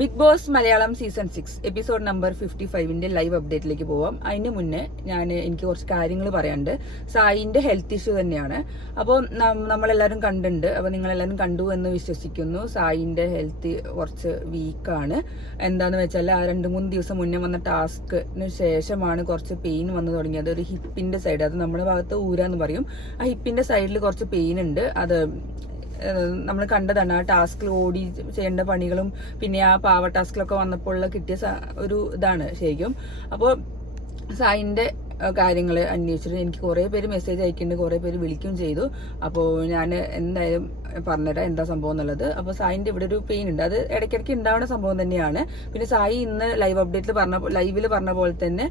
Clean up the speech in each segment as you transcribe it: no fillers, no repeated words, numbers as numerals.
Big Boss Malayalam season 6 episode number 55 live അപ്ഡേറ്റിലേക്ക് പോവാം. അതിന് മുന്നേ എനിക്ക് കുറച്ച് കാര്യങ്ങൾ പറയാനുണ്ട്. സായിന്റെ ഹെൽത്ത് ഇഷ്യൂ തന്നെയാണ്. അപ്പോൾ നമ്മളെല്ലാവരും കണ്ടിട്ടുണ്ട്. അപ്പോൾ നിങ്ങളെല്ലാവരും കണ്ടു എന്ന് വിശ്വസിക്കുന്നു. സായിന്റെ ഹെൽത്ത് കുറച്ച് വീക്കാണ്. എന്താന്ന് വെച്ചാൽ ആ 2-3 ദിവസം മുന്നേ വന്ന ടാസ്കിന് ശേഷമാണ് കുറച്ച് പെയിൻ വന്നു തുടങ്ങിയത്. ഒരു ഹിപ്പിന്റെ സൈഡ്, അത് നമ്മുടെ ഭാഗത്ത് ഊരാന്ന് പറയും. ആ ഹിപ്പിന്റെ സൈഡിൽ കുറച്ച് പെയിൻ ഉണ്ട്. അത് നമ്മൾ കണ്ടതാണ്. ആ ടാസ്കിൽ ഓടി ചെയ്യേണ്ട പണികളും പിന്നെ ആ പാവ ടാസ്കിലൊക്കെ വന്നപ്പോൾ കിട്ടിയ ഒരു ഇതാണ് ശരിക്കും. അപ്പോൾ സായിന്റെ കാര്യങ്ങൾ അന്വേഷിച്ചിട്ട് എനിക്ക് കുറേ പേര് മെസ്സേജ് അയക്കുന്നുണ്ട്, കുറേ പേര് വിളിക്കുകയും ചെയ്തു. അപ്പോൾ ഞാൻ എന്തായാലും പറഞ്ഞുതരാം എന്താ സംഭവം എന്നുള്ളത്. അപ്പോൾ സായിന്റെ ഇവിടെ ഒരു പെയിൻ ഉണ്ട്, അത് ഇടയ്ക്കിടയ്ക്ക് ഉണ്ടാവുന്ന സംഭവം തന്നെയാണ്. പിന്നെ സായി ഇന്ന് ലൈവ് അപ്ഡേറ്റിൽ ലൈവിൽ പറഞ്ഞ പോലെ തന്നെ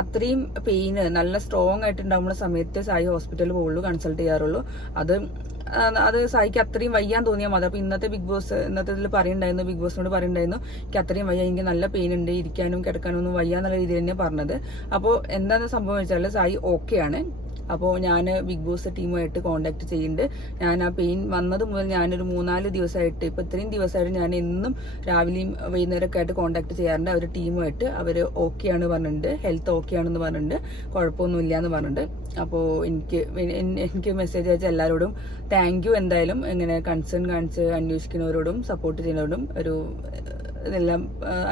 അത്രയും പെയിന് നല്ല സ്ട്രോങ് ആയിട്ട് ഉണ്ടാവുന്ന സമയത്ത് സായി ഹോസ്പിറ്റലിൽ പോകുള്ളൂ, കൺസൾട്ട് ചെയ്യാറുള്ളൂ. അത് സായിക്ക് അത്രയും വയ്യാൻ തോന്നിയാൽ മതി. അപ്പൊ ഇന്നത്തെ ബിഗ് ബോസ് ഇതിൽ പറയുന്നുണ്ടായിരുന്നു, ബിഗ് ബോസിനോട് പറയുന്നുണ്ടായിരുന്നു എനിക്ക് അത്രയും വയ്യ, എനിക്ക് നല്ല പെയിൻ ഉണ്ട്, ഇരിക്കാനും കിടക്കാനും ഒന്നും വയ്യ എന്നുള്ള രീതിയിൽ തന്നെ പറഞ്ഞത്. അപ്പോൾ എന്താണ് സംഭവം വെച്ചാൽ സായി ഓക്കെയാണ്. അപ്പോൾ ഞാൻ ബിഗ് ബോസ് ടീമുമായിട്ട് കോണ്ടാക്ട് ചെയ്യുന്നുണ്ട്. ഞാൻ ആ പെയിൻ വന്നത് മുതൽ ഞാനൊരു 3-4 ദിവസമായിട്ട്, ഇപ്പൊ ഇത്രയും ദിവസമായിട്ട് ഞാൻ എന്നും രാവിലെയും വൈകുന്നേരമൊക്കെ ആയിട്ട് കോണ്ടാക്ട് ചെയ്യാറുണ്ട്. അവർ ടീമുമായിട്ട് അവർ ഓക്കെയാണ് പറഞ്ഞിട്ടുണ്ട്, ഹെൽത്ത് ഓക്കെയാണെന്ന് പറഞ്ഞിട്ടുണ്ട്, കുഴപ്പമൊന്നുമില്ല എന്ന് പറഞ്ഞിട്ടുണ്ട്. അപ്പോൾ എനിക്ക് മെസ്സേജ് അയച്ച എല്ലാവരോടും താങ്ക് യു. എന്തായാലും ഇങ്ങനെ കൺസേൺ കാണിച്ച് അന്വേഷിക്കുന്നവരോടും സപ്പോർട്ട് ചെയ്യുന്നവരോടും ഇതെല്ലാം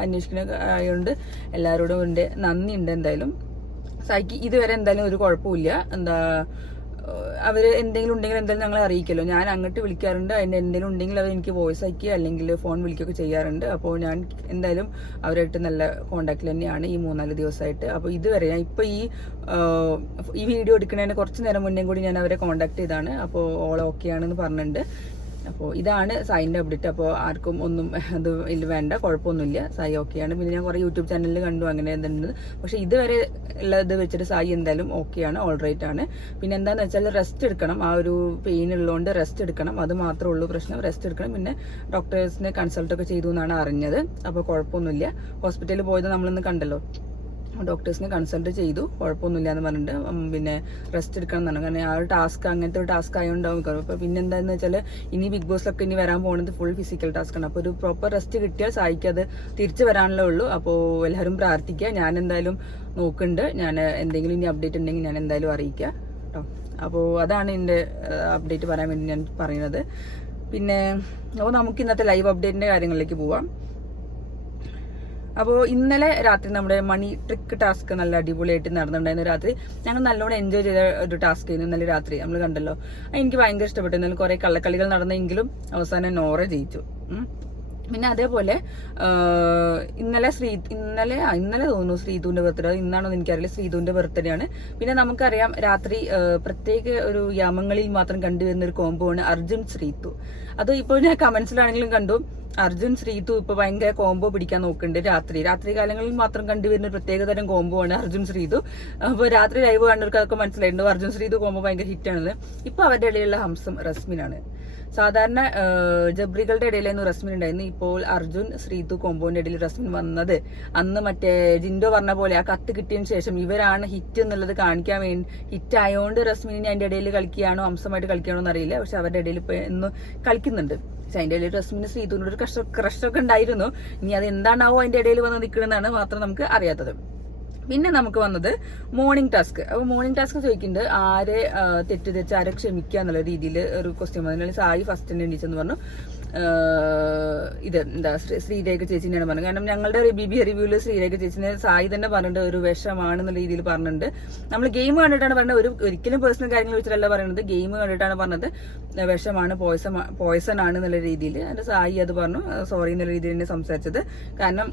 അന്വേഷിക്കുന്ന ആയതുകൊണ്ട് എല്ലാവരോടും ഉണ്ട് നന്ദിയുണ്ട്. എന്തായാലും സായിക്ക് ഇതുവരെ എന്തായാലും ഒരു കുഴപ്പമില്ല. അവര് എന്തെങ്കിലും ഉണ്ടെങ്കിൽ എന്തായാലും ഞങ്ങളെ അറിയിക്കല്ലോ. ഞാൻ അങ്ങോട്ട് വിളിക്കാറുണ്ട്, അതിന്റെ എന്തെങ്കിലും ഉണ്ടെങ്കിൽ അവർ എനിക്ക് വോയിസ് അയക്കുക അല്ലെങ്കിൽ ഫോൺ വിളിക്കുകയൊക്കെ ചെയ്യാറുണ്ട്. അപ്പോൾ ഞാൻ എന്തായാലും അവരായിട്ട് നല്ല കോണ്ടാക്റ്റിൽ തന്നെയാണ് ഈ 3-4 ദിവസമായിട്ട്. അപ്പോൾ ഇതുവരെ ഞാൻ ഇപ്പൊ ഈ വീഡിയോ എടുക്കുന്നതിന് കുറച്ച് നേരം മുന്നേ കൂടി ഞാൻ അവരെ കോണ്ടാക്ട് ചെയ്താണ്. അപ്പോൾ ഓൾ ഓക്കെ ആണെന്ന് പറഞ്ഞിട്ടുണ്ട്. അപ്പോൾ ഇതാണ് സായിന്റെ അപ്ഡേറ്റ്. അപ്പോൾ ആർക്കും ഒന്നും ഇത് വേണ്ട, കുഴപ്പമൊന്നുമില്ല, സായി ഓക്കെയാണ്. പിന്നെ ഞാൻ കുറേ യൂട്യൂബ് ചാനലിൽ കണ്ടു അങ്ങനെ എന്തുണ്ട്, പക്ഷെ ഇതുവരെ ഉള്ളത് വെച്ചിട്ട് സായി എന്തായാലും ഓക്കെയാണ്, ഓൾറൈറ്റ് ആണ്. പിന്നെ എന്താണെന്ന് വെച്ചാൽ റെസ്റ്റ് എടുക്കണം. ആ ഒരു പെയിൻ ഉള്ളതുകൊണ്ട് റെസ്റ്റ് എടുക്കണം, അത് മാത്രമേ ഉള്ളൂ പ്രശ്നം. റെസ്റ്റ് എടുക്കണം. പിന്നെ ഡോക്ടേഴ്സിനെ കൺസൾട്ടൊക്കെ ചെയ്തു എന്നാണ് അറിഞ്ഞത്. അപ്പോൾ കുഴപ്പമൊന്നുമില്ല. ഹോസ്പിറ്റലിൽ പോയത് നമ്മളിന്ന് കണ്ടല്ലോ, ഡോക്ടേഴ്സിനെ കൺസൾട്ട് ചെയ്തു, കുഴപ്പമൊന്നുമില്ല എന്ന് പറഞ്ഞിട്ട് പിന്നെ റെസ്റ്റ് എടുക്കണം എന്നാണ്. കാരണം ആ ഒരു ടാസ്ക് അങ്ങനത്തെ ഒരു ടാസ്ക് ആയതുകൊണ്ടാവും. അപ്പോൾ പിന്നെ എന്താണെന്ന് വെച്ചാൽ ഇനി ബിഗ് ബോസിലൊക്കെ ഇനി വരാൻ പോകുന്നത് ഫുൾ ഫിസിക്കൽ ടാസ്ക് ആണ്. അപ്പോൾ ഒരു പ്രോപ്പർ റെസ്റ്റ് കിട്ടിയാൽ സായിക്ക് അത് തിരിച്ചു വരാനല്ലേ ഉള്ളൂ. അപ്പോൾ എല്ലാവരും പ്രാർത്ഥിക്കുക. ഞാൻ എന്തായാലും നോക്കുന്നുണ്ട്. ഞാൻ എന്തെങ്കിലും ഇനി അപ്ഡേറ്റ് ഉണ്ടെങ്കിൽ ഞാൻ എന്തായാലും അറിയിക്കാം കേട്ടോ. അപ്പോൾ അതാണ് എൻ്റെ അപ്ഡേറ്റ് പറയാൻ വേണ്ടി ഞാൻ പറയുന്നത്. പിന്നെ അപ്പോൾ നമുക്ക് ഇന്നത്തെ ലൈവ് അപ്ഡേറ്റിന്റെ കാര്യങ്ങളിലേക്ക് പോവാം. അപ്പോൾ ഇന്നലെ രാത്രി നമ്മുടെ മണി ട്രിക്ക് ടാസ്ക് നല്ല അടിപൊളിയായിട്ട് നടന്നിട്ടുണ്ടായിരുന്നു. രാത്രി ഞങ്ങൾ നല്ലോണം എൻജോയ് ചെയ്ത ഒരു ടാസ്ക് ആയിരുന്നു ഇന്നലെ രാത്രി. നമ്മൾ കണ്ടല്ലോ, എനിക്ക് ഭയങ്കര ഇഷ്ടപ്പെട്ടു. എന്നാലും കുറെ കള്ളക്കളികൾ നടന്നെങ്കിലും അവസാനം നോറ ജയിച്ചു. പിന്നെ അതേപോലെ ഇന്നലെ തോന്നുന്നു ശ്രീതുവിന്റെ ബർത്ത്ഡേ, ഇന്നാണോ എനിക്കറിയില്ല. ശ്രീതുവിന്റെ ബർത്ത്ഡേ ആണ്. പിന്നെ നമുക്കറിയാം രാത്രി പ്രത്യേക ഒരു യാമങ്ങളിൽ മാത്രം കണ്ടുവരുന്ന ഒരു കോംബോ ആണ് അർജുൻ ശ്രീതു. അത് ഇപ്പോൾ ഞാൻ കമന്റ്സിലാണെങ്കിലും കണ്ടു, അർജുൻ ശ്രീതു ഇപ്പൊ ഭയങ്കര കോംബോ പിടിക്കാൻ നോക്കുന്നുണ്ട്. രാത്രി കാലങ്ങളിൽ മാത്രം കണ്ടുവരുന്ന ഒരു പ്രത്യേകതരം കോംബോ ആണ് അർജുൻ ശ്രീതു. അപ്പോൾ രാത്രി ലൈവ് കണ്ടവർക്ക് അതൊക്കെ മനസ്സിലായിട്ടുണ്ട്, അർജുൻ ശ്രീതു കോംബോ ഭയങ്കര ഹിറ്റാണെന്ന്. ഇപ്പൊ അവരുടെ ഇടയിലുള്ള ഹംസം റസ്മിനാണ്. സാധാരണ ജബ്രികളുടെ ഇടയിലായിരുന്നു റസ്മിൻ ഉണ്ടായിരുന്നു. ഇപ്പോൾ അർജുൻ ശ്രീതു കോംബോന്റെ ഇടയിൽ റസ്മിൻ വന്നത് അന്ന് മറ്റേ ജിൻഡോ പറഞ്ഞ പോലെ ആ കത്ത് കിട്ടിയതിന് ശേഷം ഇവരാണ് ഹിറ്റ് എന്നുള്ളത് കാണിക്കാൻ വേണ്ടി, ഹിറ്റ് ആയതുകൊണ്ട് റസ്മിനെ അതിന്റെ ഇടയിൽ കളിക്കുകയാണോ ഹംസമായിട്ട് കളിക്കുകയാണോ എന്നറിയില്ല. പക്ഷെ അവരുടെ ഇടയിൽ ഇപ്പൊ ഇന്ന് കളിക്കുന്നുണ്ട്. പക്ഷെ അതിന്റെ ഇടയിൽ റസ്മിന് ശ്രീതുവിനോട് ഒരു ക്രഷൊക്കെ ഉണ്ടായിരുന്നു. ഇനി അത് എന്താണാവോ അതിന്റെ ഇടയിൽ വന്ന് നിൽക്കണമെന്നാണ് മാത്രം നമുക്ക് അറിയാത്തത്. പിന്നെ നമുക്ക് വന്നത് മോർണിംഗ് ടാസ്ക്. അപ്പോൾ മോർണിംഗ് ടാസ്ക് ചോദിക്കുന്നുണ്ട് ആരെ തെറ്റിദ്ധരിച്ച് ആരെ ക്ഷമിക്കുക എന്നുള്ള രീതിയിൽ ഒരു ക്വസ്റ്റ്യൻ വന്നു. സായി ഫസ്റ്റ് എണീച്ചെന്ന് പറഞ്ഞു. ഇത് ശ്രീരേഖ ചേച്ചിനെയാണ് പറഞ്ഞത്. കാരണം ഞങ്ങളുടെ റിവ്യൂല് ശ്രീരേഖ ചേച്ചിനെ സായി തന്നെ പറഞ്ഞിട്ട് ഒരു വിഷമാണെന്നുള്ള രീതിയിൽ പറഞ്ഞിട്ടുണ്ട്. നമ്മൾ ഗെയിം കണ്ടിട്ടാണ് പറഞ്ഞത്, ഒരിക്കലും പേഴ്സണൽ കാര്യങ്ങൾ വെച്ചിട്ടല്ല പറയുന്നത്. ഗെയിം കണ്ടിട്ടാണ് പറഞ്ഞത് വിഷമാണ്, പോയ്സൺ ആണ് എന്നുള്ള രീതിയിൽ. അതിന്റെ സായി അത് പറഞ്ഞു, സോറി എന്നുള്ള രീതിയിൽ തന്നെ സംസാരിച്ചത്. കാരണം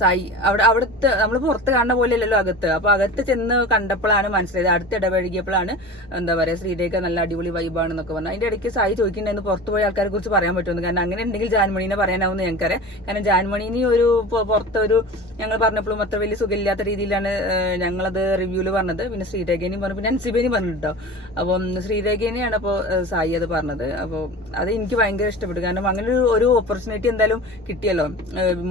സായി അവിടുത്തെ നമ്മൾ പുറത്ത് കാണുന്ന പോലെ അല്ലല്ലോ അകത്ത്. അപ്പൊ അകത്ത് ചെന്ന് കണ്ടപ്പോഴാണ് മനസ്സിലായത്, അടുത്ത് ഇടപഴകിയപ്പോഴാണ് എന്താ പറയാ ശ്രീരേഖ നല്ല അടിപൊളി വൈബാണെന്നൊക്കെ പറഞ്ഞു. അതിന്റെ ഇടയ്ക്ക് സായി ചോദിക്കുന്നുണ്ടായിരുന്നു പുറത്ത് പോയ ആൾക്കാരെ കുറിച്ച് പറയാൻ പറ്റുമെന്ന്. കാരണം അങ്ങനെ ഉണ്ടെങ്കിൽ ജാൻമണീനെ പറയാനാവുന്ന ഞങ്ങൾക്കറിയാം. കാരണം ജാൻമണീനെ ഒരു പുറത്തൊരു ഞങ്ങൾ പറഞ്ഞപ്പോഴും അത്ര വലിയ സുഖമില്ലാത്ത രീതിയിലാണ് ഞങ്ങളത് റിവ്യൂല് പറഞ്ഞത്. പിന്നെ ശ്രീരേഖേനെയും പറഞ്ഞു, പിന്നെ അൻസിബേനെയും പറഞ്ഞിട്ടോ. അപ്പം ശ്രീരേഖേനെയാണ് അപ്പോൾ സായി അത് പറഞ്ഞത്. അപ്പോൾ അത് എനിക്ക് ഭയങ്കര ഇഷ്ടപ്പെട്ടു. കാരണം അങ്ങനെ ഒരു ഓപ്പർച്യൂണിറ്റി എന്തായാലും കിട്ടിയല്ലോ.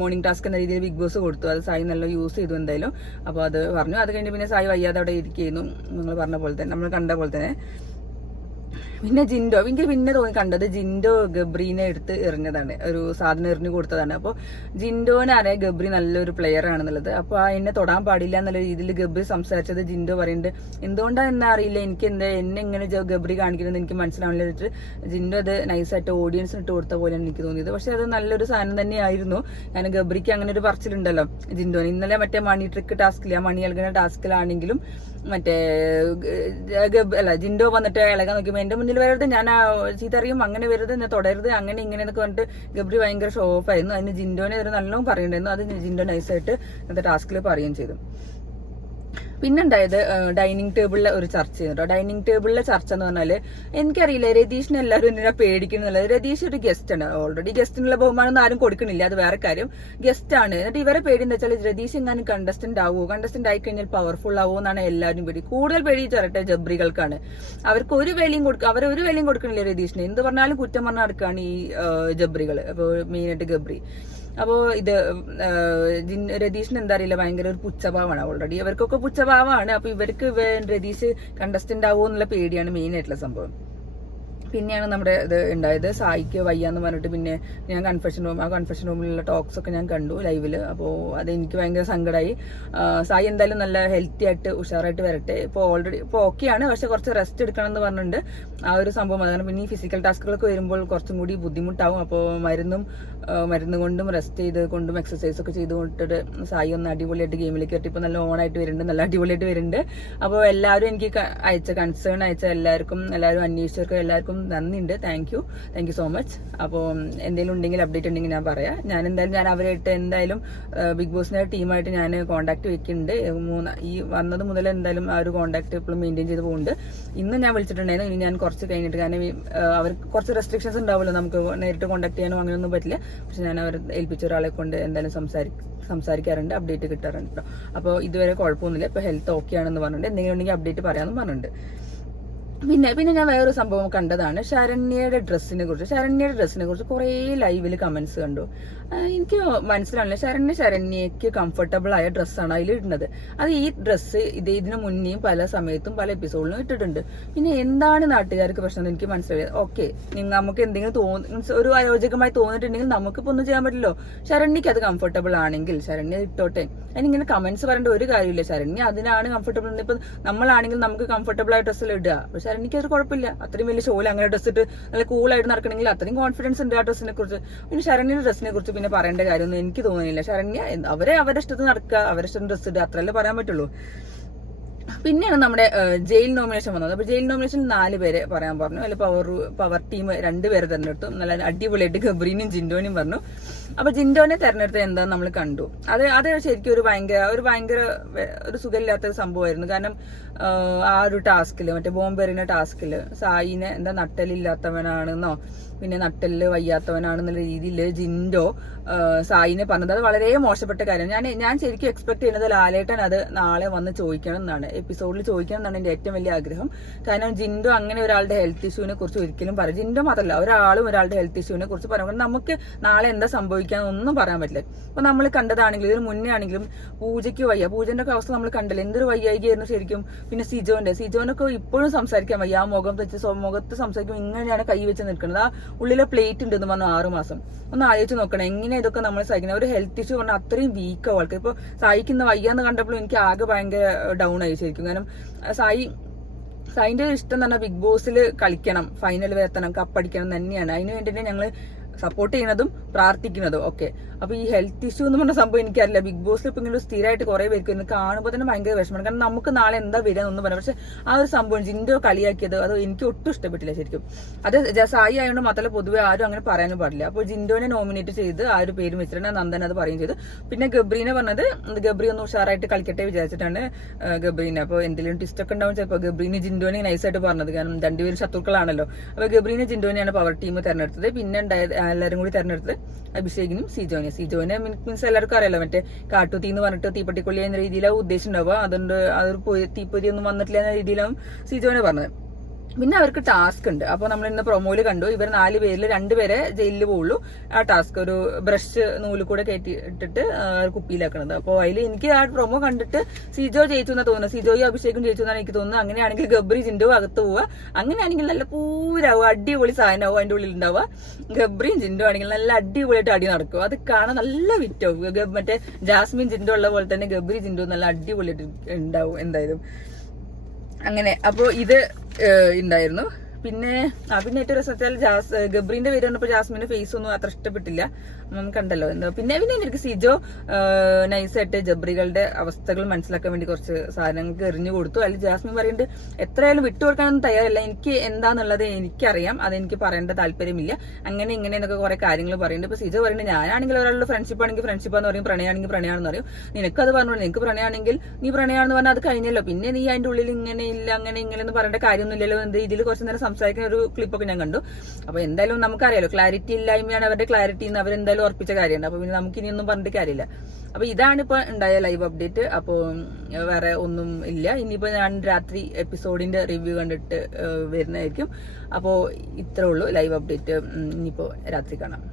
മോർണിംഗ് ടാസ്ക് എന്ന രീതിയിൽ ബിഗ് ബോസ് കൊടുത്തു, അത് സായി നല്ല യൂസ് ചെയ്തു എന്തായാലും. അപ്പോൾ അത് പറഞ്ഞു. അത് കഴിഞ്ഞ് പിന്നെ സായി വയ്യാതെ അവിടെ ഇരിക്കുന്നു, നിങ്ങൾ പറഞ്ഞ പോലെ തന്നെ, നമ്മൾ കണ്ട പോലെ തന്നെ. പിന്നെ ജിൻഡോ എനിക്ക് പിന്നെ കണ്ടത് ജിൻഡോ ഗബ്രീനെ എടുത്ത് എറിഞ്ഞതാണ്, ഒരു സാധനം എറിഞ്ഞു കൊടുത്തതാണ്. അപ്പോൾ ജിൻഡോനെ അറിയാം ഗബ്രി നല്ലൊരു പ്ലെയർ ആണെന്നുള്ളത്. അപ്പോൾ എന്നെ തൊടാൻ പാടില്ല എന്നുള്ള രീതിയിൽ ഗബ്രി സംസാരിച്ചത് ജിൻഡോ പറയുന്നുണ്ട്. എന്തുകൊണ്ടാണ് എന്നെ അറിയില്ല, എനിക്ക് എന്നെ ഇങ്ങനെ ഗബ്രി കാണിക്കുന്നത് എനിക്ക് മനസ്സിലാവില്ല വെച്ചിട്ട് ജിൻഡോ അത് നൈസായിട്ട് ഓഡിയൻസിന് ഇട്ട് കൊടുത്ത പോലെയാണ് എനിക്ക് തോന്നിയത്. പക്ഷെ അത് നല്ലൊരു സാധനം തന്നെയായിരുന്നു. ഞാൻ ഗബ്രിക്ക് അങ്ങനെ ഒരു പറച്ചിലുണ്ടല്ലോ ജിൻഡോന്. ഇന്നലെ മറ്റേ മണി ട്രിക്ക് ടാസ്കിൽ, ആ മണി നൽകുന്ന ടാസ്കിലാണെങ്കിലും മറ്റേ ജിൻഡോ വന്നിട്ട് ഇളകാൻ നോക്കുമ്പോൾ എന്റെ മുന്നിൽ വരരുത്, ഞാൻ ചീത്തറിയും, അങ്ങനെ വരരുത്, എന്നെ തുടരുത്, അങ്ങനെ ഇങ്ങനെ എന്നൊക്കെ പറഞ്ഞിട്ട് ഗബ്രി ഭയങ്കര ഷോ ഓഫ് ആയിരുന്നു. അതിന് ജിൻഡോനെ ഒരു നല്ലോണം പറയുന്നുണ്ടായിരുന്നു. അത് ജിൻഡോ നൈസായിട്ട് ഇന്നത്തെ ടാസ്കിൽ പറയുകയും ചെയ്തു. പിന്നെ ഉണ്ടായത് ഡൈനിങ് ടേബിളിലെ ഒരു ചർച്ച ചെയ്യുന്നുണ്ടോ. ഡൈനിങ് ടേബിളിലെ ചർച്ച എന്ന് പറഞ്ഞാല് എനിക്കറിയില്ല രതീഷിനെ എല്ലാവരും എന്തിനാ പേടിക്കുന്നുള്ളത്. രതീഷ് ഒരു ഗസ്റ്റ് ആണ്, ഓൾറെഡി ഗസ്റ്റിനുള്ള ബഹുമാനം ആരും കൊടുക്കണില്ല, അത് വേറെ കാര്യം. ഗസ്റ്റ് ആണ്. എന്നിട്ട് ഇവരെ പേടി എന്താ വെച്ചാൽ രതീഷ് എങ്ങാനും കണ്ടസ്റ്റന്റ് ആവുമോ, കണ്ടസ്റ്റന്റ് ആയി കഴിഞ്ഞാൽ പവർഫുൾ ആവുമോ എന്നാണ് എല്ലാവരും പേടി. കൂടുതൽ പേടി ചെറട്ടെ ജബ്രികൾക്കാണ്. അവർക്ക് ഒരു വേലയും കൊടുക്കണില്ല രതീഷിനെ. എന്ത് പറഞ്ഞാലും കുറ്റം പറഞ്ഞാൽ നടക്കുകയാണ് ഈ ജബ്രികള്. അപ്പൊ മെയിനായിട്ട് ഗബ്രി. അപ്പോ ഇത് രതീഷിന് എന്താ അറിയില്ല, ഭയങ്കര ഒരു പുച്ഛഭാവമാണ്. ഓൾറെഡി അവർക്കൊക്കെ പുച്ഛഭാവമാണ്. അപ്പൊ ഇവർക്ക് രതീഷ് കണ്ടസ്റ്റന്റ് ആവുമോ എന്നുള്ള പേടിയാണ് മെയിൻ ആയിട്ടുള്ള സംഭവം. പിന്നെയാണ് നമ്മുടെ ഇത് ഉണ്ടായത്, സായിക്ക് വയ്യാന്ന് പറഞ്ഞിട്ട് പിന്നെ ഞാൻ കൺഫെഷൻ റൂമിലുള്ള ടോക്സ് ഒക്കെ ഞാൻ കണ്ടു ലൈവില്. അപ്പോൾ അത് എനിക്ക് ഭയങ്കര സങ്കടമായി. സായി എന്തായാലും നല്ല ഹെൽത്തി ആയിട്ട് ഉഷാറായിട്ട് വരട്ടെ. ഇപ്പോൾ ഓൾറെഡി ഇപ്പോൾ ഓക്കെയാണ്, പക്ഷെ കുറച്ച് റെസ്റ്റ് എടുക്കണം എന്ന് പറഞ്ഞിട്ടുണ്ട്. ആ ഒരു സംഭവം അതാണ്. പിന്നെ ഈ ഫിസിക്കൽ ടാസ്കുകളൊക്കെ വരുമ്പോൾ കുറച്ചും കൂടി ബുദ്ധിമുട്ടാവും. അപ്പോൾ മരുന്ന് കൊണ്ടും റെസ്റ്റ് ചെയ്ത് കൊണ്ടും എക്സസൈസ് ഒക്കെ ചെയ്ത് കൊണ്ടിട്ട് സായി ഒന്ന് അടിപൊളിയായിട്ട് ഗെയിമിലേക്ക് എത്തി ഇപ്പോൾ നല്ല ഓണായിട്ട് വരുന്നുണ്ട്, നല്ല അടിപൊളിയായിട്ട് വരുന്നുണ്ട്. അപ്പോൾ എല്ലാവരും എനിക്ക് കൺസേൺ അയച്ച എല്ലാവരും അന്വേഷിച്ചവർക്കും എല്ലാവർക്കും നന്ദിയുണ്ട്. Thank you so much. അപ്പോൾ എന്തെങ്കിലും ഉണ്ടെങ്കിൽ അപ്ഡേറ്റ് ഉണ്ടെങ്കിൽ ഞാൻ പറയാം. ഞാൻ അവരായിട്ട് എന്തായാലും ബിഗ് ബോസിന്റെ ടീമായിട്ട് ഞാൻ കോൺടാക്ട് വെക്കുന്നുണ്ട്. ഈ വന്നത് മുതൽ എന്തായാലും ആ ഒരു കോൺടാക്ട് എപ്പോഴും മെയിൻറ്റെയിൻ ചെയ്ത് പോകുന്നുണ്ട്. ഇന്ന് ഞാൻ വിളിച്ചിട്ടുണ്ടായിരുന്നു. ഇനി ഞാൻ കുറച്ച് കഴിഞ്ഞിട്ട്, കാരണം അവർക്ക് കുറച്ച് റെസ്ട്രിക്ഷൻസ് ഉണ്ടാവുമല്ലോ, നമുക്ക് നേരിട്ട് കോൺടാക്ട് ചെയ്യാനോ അങ്ങനെയൊന്നും പറ്റില്ല. പക്ഷെ ഞാൻ അവർ ഏൽപ്പിച്ച ഒരാളെ കൊണ്ട് എന്തായാലും സംസാരിക്കാറുണ്ട്, അപ്ഡേറ്റ് കിട്ടാറുണ്ട് കേട്ടോ. അപ്പോൾ ഇതുവരെ കുഴപ്പമൊന്നുമില്ല. ഇപ്പോൾ ഹെൽത്ത് ഓക്കെ ആണെന്ന് പറഞ്ഞിട്ടുണ്ട്. എന്തെങ്കിലും ഉണ്ടെങ്കിൽ അപ്ഡേറ്റ് പറയാമെന്ന് പറഞ്ഞിട്ടുണ്ട്. പിന്നെ ഞാൻ വേറൊരു സംഭവം കണ്ടതാണ് ശരണ്യയുടെ ഡ്രസ്സിനെ കുറിച്ച് കുറേ ലൈവിൽ കമന്റ്സ് കണ്ടു. എനിക്ക് മനസ്സിലാവില്ല. ശരണ്യക്ക് കംഫർട്ടബിൾ ആയ ഡ്രസ്സാണ് അതിൽ ഇടുന്നത്. അത് ഈ ഡ്രസ്സ് ഇതിനു മുന്നേയും പല സമയത്തും പല എപ്പിസോഡിലും ഇട്ടിട്ടുണ്ട്. പിന്നെ എന്താണ് നാട്ടുകാർക്ക് പ്രശ്നം എനിക്ക് മനസ്സിലായത്. ഓക്കെ, നമുക്ക് എന്തെങ്കിലും ഒരു അയോചകമായി തോന്നിയിട്ടുണ്ടെങ്കിൽ നമുക്കിപ്പോൾ ഒന്നും ചെയ്യാൻ പറ്റില്ലോ. ശരണ്യക്ക് അത് കംഫർട്ടബിൾ ആണെങ്കിൽ ശരണ്യ ഇട്ടോട്ടെ. അതിനിങ്ങനെ കമന്റ്സ് പറയേണ്ട ഒരു കാര്യമില്ല. ശരണ്യ അതിനാണ് കംഫർട്ടബിൾ. ഇപ്പൊ നമ്മളാണെങ്കിൽ നമുക്ക് കംഫർട്ടബിൾ ആയ ഡ്രസ്സിൽ ഇടുക. പക്ഷെ ശരണ്യക്ക് അത് കുഴപ്പമില്ല. അത്രയും വലിയ ഷോയിൽ അങ്ങനെ ഡ്രസ് ഇട്ട് നല്ല കൂളായിട്ട് നടക്കണമെങ്കിൽ അത്രയും കോൺഫിഡൻസ് ഉണ്ട് ആ ഡ്രസ്സിനെ കുറിച്ച്. പിന്നെ ശരണ്യയുടെ ഡ്രസ്സിനെ കുറിച്ച് പിന്നെ പറയേണ്ട കാര്യമൊന്നും എനിക്ക് തോന്നുന്നില്ല. ശരണ്യ അവരുടെ ഇഷ്ടത്തിന് നടക്കുക, അവരുടെ ഇഷ്ടം ഡ്രസ്സ് ഇടുക, അത്രയല്ലേ പറയാൻ പറ്റുള്ളൂ. പിന്നെയാണ് നമ്മുടെ ജയിൽ നോമിനേഷൻ വന്നത്. അപ്പൊ ജയിൽ നോമിനേഷൻ 4 പേരെ പറയാൻ പറഞ്ഞു. അതിൽ പവർ ടീം 2 പേരെ തെരഞ്ഞെടുത്തു. നല്ല അടിപൊളിയായിട്ട് ഗബ്രീനും ജിൻഡോനും പറഞ്ഞു. അപ്പൊ ജിൻഡോനെ തെരഞ്ഞെടുത്തത് എന്താന്ന് നമ്മൾ കണ്ടു. അത് ശരിക്കും ഒരു ഭയങ്കര ഒരു സുഖമില്ലാത്തൊരു സംഭവമായിരുന്നു. കാരണം ആ ഒരു ടാസ്കില്, മറ്റേ ബോംബെറിന ടാസ്കില് സായിനെ എന്താ നട്ടലില്ലാത്തവനാണെന്നോ പിന്നെ നട്ടലില് വയ്യാത്തവനാണെന്നുള്ള രീതിയിൽ ജിൻഡോ സായിനെ പറഞ്ഞത് അത് വളരെ മോശപ്പെട്ട കാര്യം. ഞാൻ ശരിക്കും എക്സ്പെക്ട് ചെയ്യുന്നത് ലാലേട്ടൻ അത് നാളെ വന്ന് ചോദിക്കണം എന്നാണ്, എപ്പിസോഡിൽ ചോദിക്കണം എന്നാണ് എന്റെ ഏറ്റവും വലിയ ആഗ്രഹം. കാരണം ജിൻഡോ അങ്ങനെ ഒരാളുടെ ഹെൽത്ത് ഇഷ്യൂവിനെ കുറിച്ച് ഒരിക്കലും പറയും. ജിൻഡോ മാത്രമല്ല, ഒരാളുടെ ഹെൽത്ത് ഇഷ്യൂവിനെ കുറിച്ച് പറയാൻ നമുക്ക് നാളെ എന്താ സംഭവിക്കാന്നൊന്നും പറയാൻ പറ്റില്ല. അപ്പൊ നമ്മൾ കണ്ടതാണെങ്കിലും ഇതിന് മുന്നേ ആണെങ്കിലും പൂജയ്ക്ക് വയ്യ, പൂജന്റെ ഒക്കെ അവസ്ഥ നമ്മൾ കണ്ടില്ല, എന്തൊരു വയ്യായികയായിരുന്നു ശരിക്കും. പിന്നെ സിജോനൊക്കെ ഇപ്പോഴും സംസാരിക്കാൻ വയ്യ. ആ മുഖത്ത് സംസാരിക്കുമ്പോൾ ഇങ്ങനെയാണ് കൈ വെച്ച് നിൽക്കുന്നത്. ആ ഉള്ളിലെ പ്ലേറ്റ് ഉണ്ടെന്ന് പറഞ്ഞു 6 മാസം. ഒന്ന് ആലോചിച്ച് നോക്കണം എങ്ങനെ ഇതൊക്കെ നമ്മൾ സഹിക്കുന്നത്. ഒരു ഹെൽത്ത് ഇഷ്യൂ പറഞ്ഞാൽ അത്രയും വീക്ക് ആൾക്ക്. ഇപ്പൊ സായിക്കുന്ന വയ്യാന്ന് കണ്ടപ്പോഴും എനിക്ക് ആകെ ഭയങ്കര ഡൗൺ ആയി ശരിക്കും. കാരണം സായിന്റെ ഒരു ഇഷ്ടം തന്നെ ബിഗ് ബോസിൽ കളിക്കണം, ഫൈനൽ വരെ എത്തണം, കപ്പടിക്കണം തന്നെയാണ്. അതിന് വേണ്ടി തന്നെ ഞങ്ങള് സപ്പോർട്ട് ചെയ്യുന്നതും പ്രാർത്ഥിക്കുന്നതും ഒക്കെ. അപ്പൊ ഈ ഹെൽത്ത് ഇഷ്യൂ എന്ന് പറഞ്ഞ സംഭവം എനിക്കറിയില്ല. ബിഗ് ബോസിൽ ഇപ്പൊ ഇങ്ങനെ സ്ഥിരമായിട്ട് കുറെ പേർക്ക് ഇന്ന് കാണുമ്പോൾ തന്നെ ഭയങ്കര വിഷമമാണ്. കാരണം നമുക്ക് നാളെ എന്താ വരിക എന്നൊന്നും പറയാം. പക്ഷെ ആ ഒരു സംഭവം ജിൻഡോ കളിയാക്കിയത് അത് എനിക്ക് ഒട്ടും ഇഷ്ടപ്പെട്ടില്ല ശരിക്കും. അത് സായി ആയതുകൊണ്ട് മാത്രമല്ല, പൊതുവെ ആരും അങ്ങനെ പറയാനും പാടില്ല. അപ്പോൾ ജിൻഡോനെ നോമിനേറ്റ് ചെയ്ത് ആ ഒരു പേര് വെച്ചിട്ടുണ്ട്. നന്ദൻ അത് പറയുകയും ചെയ്തു. പിന്നെ ഗബ്രീനെ പറഞ്ഞത് ഗബ്രി ഒന്ന് ഉഷാറായിട്ട് കളിക്കട്ടെ വിചാരിച്ചിട്ടാണ് ഗബ്രീനെ. അപ്പോൾ എന്തെങ്കിലും ട്വിസ്റ്റ് ഒക്കെ ഉണ്ടാവും ചിലപ്പോൾ. ഗബ്രീനെ ജിൻഡോനെ നൈസായിട്ട് പറഞ്ഞത്, കാരണം 2 പേരും ശത്രുക്കളാണല്ലോ. അപ്പൊ ഗബ്രീനെ ജിൻഡോനെയാണ് പവർ ടീം തെരഞ്ഞെടുത്തത്. പിന്നെ എല്ലാവരും കൂടി തെരഞ്ഞെടുത്തത് അഭിഷേകിനും സിജോനെ മീൻസ് എല്ലാവർക്കും അറിയാലോ, മറ്റേ കാട്ടുതീ എന്ന് പറഞ്ഞിട്ട് തീപ്പട്ടിക്കൊള്ളി എന്ന രീതിയിലാണ് ഉദ്ദേശം ഉണ്ടാവുക. അതുകൊണ്ട് അതൊരു തീപ്പൊരി ഒന്നും വന്നിട്ടില്ല എന്ന രീതിയിലാണ് സിജോനെ പറഞ്ഞത്. പിന്നെ അവർക്ക് ടാസ്ക് ഉണ്ട്. അപ്പോൾ നമ്മൾ ഇന്ന് പ്രൊമോയില് കണ്ടു, ഇവർ 4 പേരിൽ 2 പേരെ ജയിലിൽ പോവുള്ളൂ. ആ ടാസ്ക് ഒരു ബ്രഷ് നൂല് കൂടെ കയറ്റി ഇട്ടിട്ട് കുപ്പിയിലാക്കണത്. അപ്പോൾ അതിൽ എനിക്ക് ആ പ്രൊമോ കണ്ടിട്ട് സിജോ ജയിച്ചു എന്നാണ് തോന്നുന്നത്. സിജോയും അഭിഷേകും ജയിച്ചു എന്നാണ് എനിക്ക് തോന്നുന്നത്. അങ്ങനെയാണെങ്കിൽ ഗബ്രി ജിൻഡോ അകത്ത് പോവുക. അങ്ങനെയാണെങ്കിൽ നല്ല പൂരാവുക, അടിപൊളി സാധനമാവും അതിന്റെ ഉള്ളിൽ ഉണ്ടാവുക. ഗബ്രിയും ജിൻഡോ ആണെങ്കിൽ നല്ല അടിപൊളിയായിട്ട് അടി നടക്കും. അത് കാണാൻ നല്ല വിറ്റാവും. മറ്റേ ജാസ്മിൻ ജിൻഡോ ഉള്ള പോലെ തന്നെ ഗബ്രി ജിൻഡോ നല്ല അടിപൊളിയായിട്ട് ഉണ്ടാവും എന്തായാലും. അങ്ങനെ അപ്പോൾ ഇത് ഉണ്ടായിരുന്നു. പിന്നെ ഏറ്റവും രസം വെച്ചാൽ ഗബ്രീന്റെ പേര് പറഞ്ഞപ്പോൾ ജാസ്മിന്റെ ഫേസ് ഒന്നും അത്ര ഇഷ്ടപ്പെട്ടില്ല, കണ്ടല്ലോ. എന്താ പിന്നെ എനിക്ക് സിജോ നൈസായിട്ട് ജബ്രികളുടെ അവസ്ഥകൾ മനസ്സിലാക്കാൻ വേണ്ടി കുറച്ച് സാധനങ്ങൾക്ക് എറിഞ്ഞു കൊടുത്തു. അതിൽ ജാസ്മിൻ പറയുന്നുണ്ട് എത്രയായാലും വിട്ടുകൊടുക്കാനൊന്നും തയ്യാറല്ല, എനിക്ക് എന്താന്നുള്ളത് എനിക്കറിയാം, അതെനിക്ക് പറയേണ്ട താല്പര്യമില്ല, അങ്ങനെ ഇങ്ങനെ എന്നൊക്കെ കുറെ കാര്യങ്ങൾ പറയുന്നുണ്ട്. ഇപ്പൊ സിജോ പറയുന്നുണ്ട് ഞാനാണെങ്കിൽ ഒരാളുടെ ഫ്രണ്ട്ഷിപ്പ് ആണെങ്കിൽ ഫ്രണ്ട്ഷിപ്പാന്ന് പറയും, പ്രണയമാണെങ്കിൽ പ്രണയാണെന്ന് പറയും. നിനക്കത് പറഞ്ഞു, നിനക്ക് പ്രണയമാണെങ്കിൽ നീ പ്രണയാണെന്ന് പറഞ്ഞാൽ അത് കഴിഞ്ഞല്ലോ, പിന്നെ നീ അതിന്റെ ഉള്ളിൽ ഇങ്ങനെ ഇല്ല അങ്ങനെ ഇങ്ങനെ എന്ന് പറയേണ്ട കാര്യമൊന്നുമില്ലല്ലോ. ഇതിൽ കുറച്ച് നേരം സംസാരിക്കുന്ന ഒരു ക്ലിപ്പൊക്കെ ഞാൻ കണ്ടു. അപ്പൊ എന്തായാലും നമുക്കറിയാലോ ക്ലാരിറ്റി ഇല്ലായ്മയാണ് അവരുടെ ക്ലാരിറ്റി എന്ന് അവരെന്തായാലും ഉറപ്പിച്ച കാര്യമാണ്. അപ്പൊ പിന്നെ നമുക്ക് ഇനിയൊന്നും പറഞ്ഞിട്ട് കാര്യമില്ല. അപ്പൊ ഇതാണ് ഇപ്പൊ ഉണ്ടായ ലൈവ് അപ്ഡേറ്റ്. അപ്പോ വേറെ ഒന്നും ഇല്ല. ഇനിയിപ്പോ ഞാൻ രാത്രി എപ്പിസോഡിന്റെ റിവ്യൂ കണ്ടിട്ട് വരുന്നതായിരിക്കും. അപ്പോ ഇത്രേ ഉള്ളൂ ലൈവ് അപ്ഡേറ്റ്. ഇനിയിപ്പോ രാത്രി കാണാം.